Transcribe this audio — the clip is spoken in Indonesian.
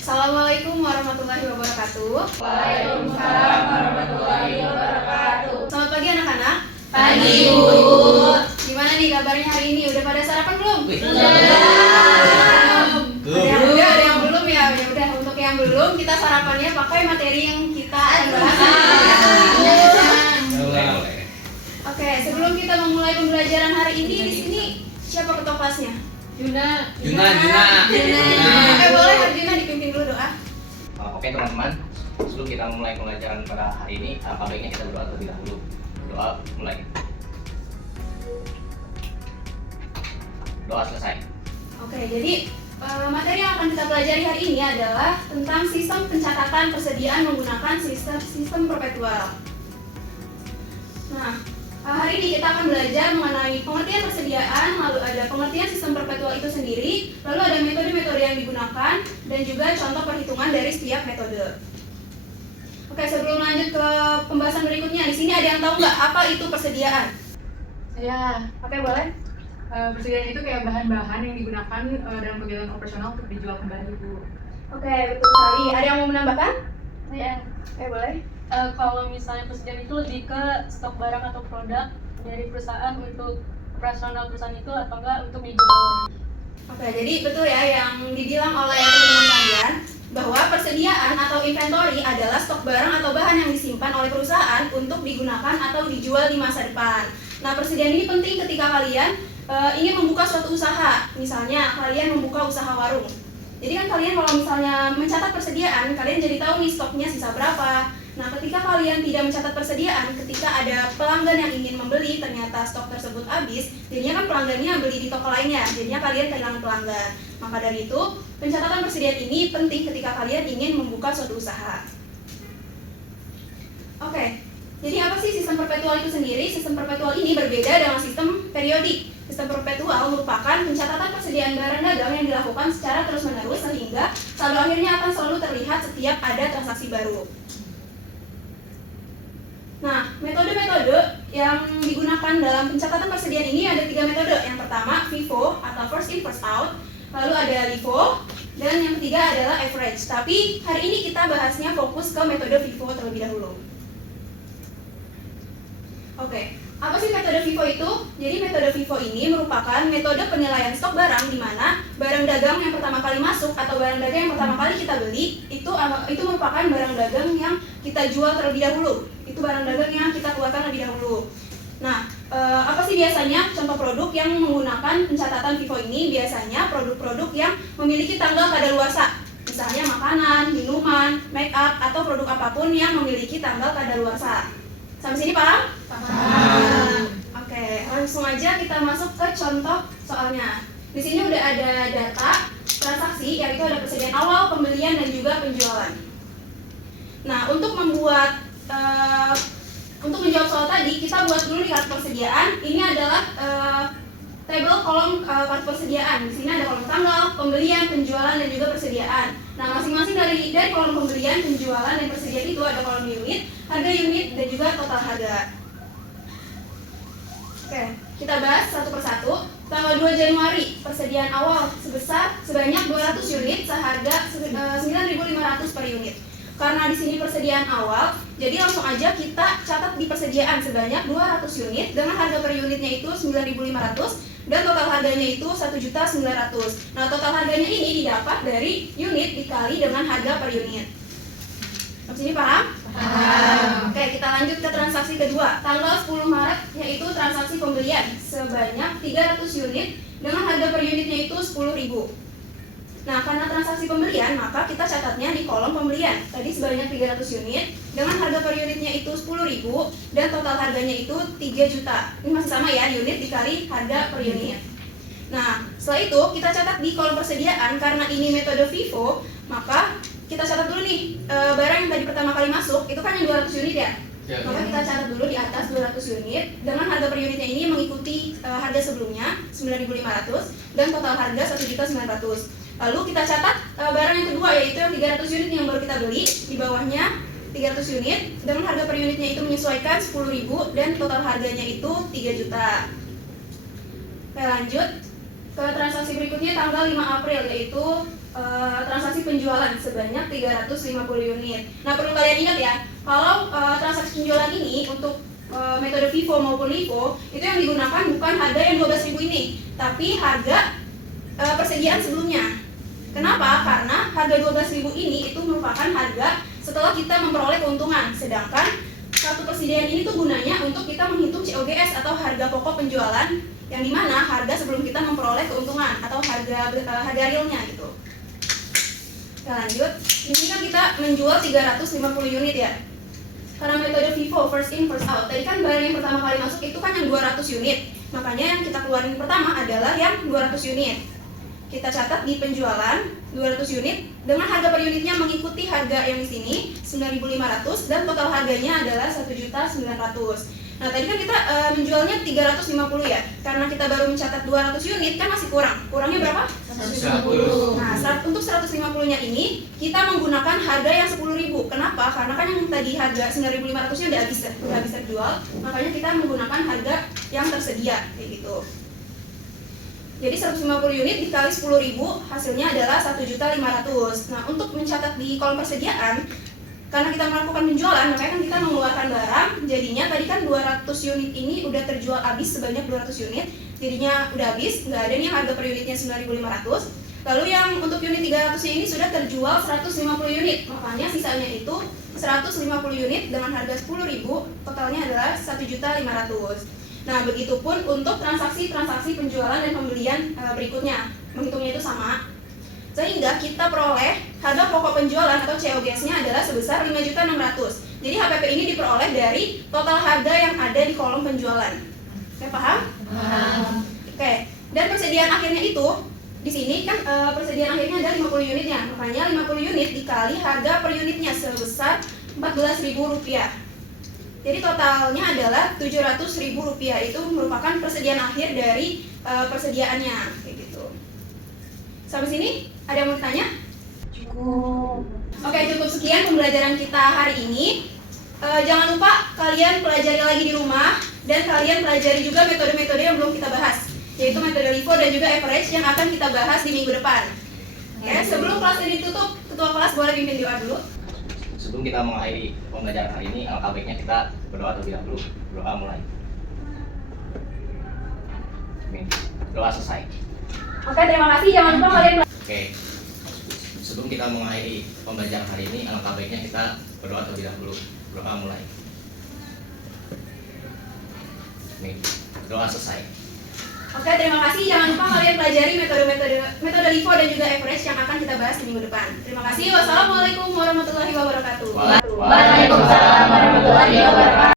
Assalamualaikum warahmatullahi wabarakatuh. Waalaikumsalam warahmatullahi wabarakatuh. Selamat pagi anak-anak. Pagi, Bu. Gimana nih kabarnya hari ini? Udah pada sarapan belum? Sudah. Ada yang belum ya? Ya udah, untuk yang belum kita sarapannya pakai materi yang kita akan bahas. Oke, sebelum kita memulai pembelajaran hari ini, di sini siapa ketua kelasnya? Juna. Oke, boleh Arjuna dipimpin dulu doa. Oke teman-teman, sebelum kita mulai pembelajaran pada hari ini, pada baiknya kita berdoa terlebih dahulu. Doa mulai. Doa selesai. Oke, jadi materi yang akan kita pelajari hari ini adalah tentang sistem pencatatan persediaan menggunakan sistem perpetual. Nah, hari ini kita akan belajar mengenai pengertian persediaan, lalu ada pengertian sistem perpetual itu sendiri, lalu ada metode-metode yang digunakan, dan juga contoh perhitungan dari setiap metode. Oke, sebelum lanjut ke pembahasan berikutnya, di sini ada yang tahu nggak apa itu persediaan? Ya, Oke, boleh. persediaan itu kayak bahan-bahan yang digunakan dalam kegiatan operasional untuk dijual kembali, Bu. Oke, betul sekali. Ada yang mau menambahkan? Ya, Oke, boleh. kalau misalnya persediaan itu lebih ke stok barang atau produk dari perusahaan untuk operasional perusahaan itu atau enggak untuk dijual. Oke, jadi betul ya yang dibilang oleh teman-teman kalian bahwa persediaan atau inventory adalah stok barang atau bahan yang disimpan oleh perusahaan untuk digunakan atau dijual di masa depan. Nah, persediaan ini penting ketika kalian ingin membuka suatu usaha. Misalnya, kalian membuka usaha warung. Jadi kan kalian kalau misalnya mencatat persediaan, kalian jadi tahu nih stoknya sisa berapa. Nah, ketika kalian tidak mencatat persediaan, ketika ada pelanggan yang ingin membeli, ternyata stok tersebut habis, jadinya kan pelanggannya beli di toko lainnya, jadinya kalian kehilangan pelanggan. Maka dari itu, pencatatan persediaan ini penting ketika kalian ingin membuka suatu usaha. Oke, jadi apa sih sistem perpetual itu sendiri? Sistem perpetual ini berbeda dengan sistem periodik. Sistem perpetual merupakan pencatatan persediaan barang dagang yang dilakukan secara terus-menerus sehingga saldo akhirnya akan selalu terlihat setiap ada transaksi baru. Nah, metode-metode yang digunakan dalam pencatatan persediaan ini ada 3 metode. Yang pertama, FIFO atau first in first out, lalu ada LIFO, dan yang ketiga adalah average. Tapi hari ini kita bahasnya fokus ke metode FIFO terlebih dahulu. Oke, apa sih metode FIFO itu? Jadi metode FIFO ini merupakan metode penilaian stok barang di mana barang dagang yang pertama kali masuk atau barang dagang yang pertama kali kita beli itu merupakan barang dagang yang kita jual terlebih dahulu. Itu barang dagang yang kita keluarkan lebih dahulu. Nah, apa sih biasanya contoh produk yang menggunakan pencatatan FIFO ini? Biasanya produk-produk yang memiliki tanggal kadaluarsa. Misalnya makanan, minuman, make up, atau produk apapun yang memiliki tanggal kadaluarsa. Sampai sini paham? Paham. Oke, langsung aja kita masuk ke contoh soalnya. Di sini udah ada data transaksi, yaitu ada persediaan awal, pembelian, dan juga penjualan. Nah, untuk menjawab soal tadi, kita buat dulu di kartu persediaan. Ini adalah tabel kolom kartu persediaan. Di sini ada kolom tanggal, pembelian, penjualan, dan juga persediaan. Nah, masing-masing dari kolom pembelian, penjualan, dan persediaan itu ada kolom unit, harga unit, dan juga total harga. Oke, kita bahas satu persatu. Tanggal 2 Januari, persediaan awal sebanyak 200 unit seharga 9.500 per unit. Karena di sini persediaan awal, jadi langsung aja kita catat di persediaan sebanyak 200 unit dengan harga per unitnya itu 9.500 dan total harganya itu 1.900.000. Nah, total harganya ini didapat dari unit dikali dengan harga per unit. Sampai sini paham? Paham. Oke, kita lanjut ke transaksi kedua. Tanggal 10 Maret yaitu transaksi pembelian sebanyak 300 unit dengan harga per unitnya itu 10.000. Nah, karena transaksi pembelian, maka kita catatnya di kolom pembelian. Tadi sebanyak 300 unit dengan harga per unitnya itu 10.000 dan total harganya itu 3 juta. Ini masih sama ya, unit dikali harga per unit. Nah, setelah itu kita catat di kolom persediaan. Karena ini metode FIFO, maka kita catat dulu nih barang yang tadi pertama kali masuk, itu kan yang 200 unit ya? Maka kita catat dulu di atas 200 unit dengan harga per unitnya ini mengikuti harga sebelumnya 9.500 dan total harga 1.900.000. Lalu kita catat barang yang kedua yaitu yang 300 unit yang baru kita beli, di bawahnya 300 unit dengan harga per unitnya itu menyesuaikan 10.000 dan total harganya itu 3 juta. Oke, lanjut ke transaksi berikutnya tanggal 5 April yaitu transaksi penjualan sebanyak 350 unit. Nah, perlu kalian ingat ya, kalau transaksi penjualan ini untuk metode FIFO maupun LIFO itu yang digunakan bukan harga yang 12.000 ini, tapi harga persediaan sebelumnya. Kenapa? Karena harga 12.000 ini itu merupakan harga setelah kita memperoleh keuntungan, sedangkan kartu persediaan ini tuh gunanya untuk kita menghitung COGS atau harga pokok penjualan, yang dimana harga sebelum kita memperoleh keuntungan atau harga realnya gitu. Nah, lanjut, di sini kan kita menjual 350 unit ya. Karena metode FIFO, first in first out, tadi kan barang yang pertama kali masuk itu kan yang 200 unit. Makanya yang kita keluarin pertama adalah yang 200 unit. Kita catat di penjualan 200 unit dengan harga per unitnya mengikuti harga yang di sini 9.500 dan total harganya adalah 1.900.000. Nah, tadi kan kita menjualnya 350 ya. Karena kita baru mencatat 200 unit kan masih kurang. Kurangnya berapa? 150. Nah, untuk 150-nya ini kita menggunakan harga yang 10.000. Kenapa? Karena kan yang tadi harga 9.500-nya udah habis terjual, makanya kita menggunakan harga yang tersedia kayak gitu. Jadi 150 unit dikali 10.000 hasilnya adalah 1.500.000. Nah, untuk mencatat di kolom persediaan, karena kita melakukan penjualan, makanya kan kita mengeluarkan barang, jadinya tadi kan 200 unit ini udah terjual habis sebanyak 200 unit, jadinya udah habis, nggak ada nih yang harga per unitnya 9.500. Lalu yang untuk unit 300 ini sudah terjual 150 unit, makanya sisanya itu 150 unit dengan harga 10.000, totalnya adalah 1.500.000. Nah, begitupun untuk transaksi-transaksi penjualan dan pembelian berikutnya, menghitungnya itu sama. Sehingga kita peroleh harga pokok penjualan atau COGS-nya adalah sebesar 5.600.000. Jadi HPP ini diperoleh dari total harga yang ada di kolom penjualan. Oke, paham? Paham. Oke, dan persediaan akhirnya itu di sini kan persediaan akhirnya ada 50 unitnya. Makanya 50 unit dikali harga per unitnya sebesar Rp14.000. Jadi totalnya adalah Rp700.000. Itu merupakan persediaan akhir dari persediaannya kayak gitu. Sampai sini ada yang mau ditanya? Cukup. Oke, cukup sekian pembelajaran kita hari ini. Jangan lupa kalian pelajari lagi di rumah dan kalian pelajari juga metode-metode yang belum kita bahas, yaitu metode LIFO dan juga average yang akan kita bahas di minggu depan. Oke, sebelum kelas ini ditutup, ketua kelas boleh pimpin doa dulu. Sebelum kita mengakhiri pembelajaran hari ini, alangkah baiknya kita berdoa terlebih dahulu. Doa mulai. Amin. Doa selesai. Oke, terima kasih. Jangan lupa kalian Oke. Sebelum kita mengakhiri pembelajaran hari ini, alangkah baiknya kita berdoa terlebih dahulu. Doa mulai. Amin. Doa selesai. Oke, terima kasih. Jangan lupa kalian pelajari metode LIFO dan juga average yang akan kita bahas di minggu depan. Terima kasih. Wassalamualaikum warahmatullahi wabarakatuh.